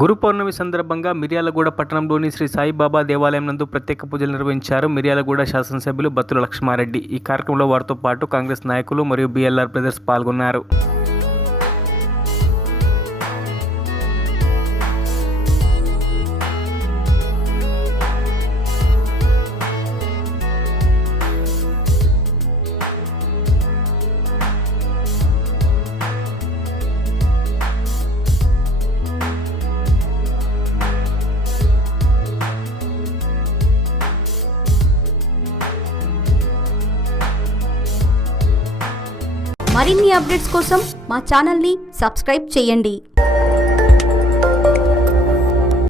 గురు పౌర్ణమి సందర్భంగా మిర్యాలగూడ పట్టణంలోని శ్రీ సాయిబాబా దేవాలయం నందు ప్రత్యేక పూజలు నిర్వహించారు. మిర్యాలగూడ శాసనసభ్యులు బత్తుల లక్ష్మారెడ్డి. ఈ కార్యక్రమంలో వారితో పాటు కాంగ్రెస్ నాయకులు మరియు బిఎల్ఆర్ బ్రదర్స్ పాల్గొన్నారు. మరిన్ని అప్డేట్స్ కోసం మా ఛానల్ని సబ్స్క్రైబ్ చేయండి.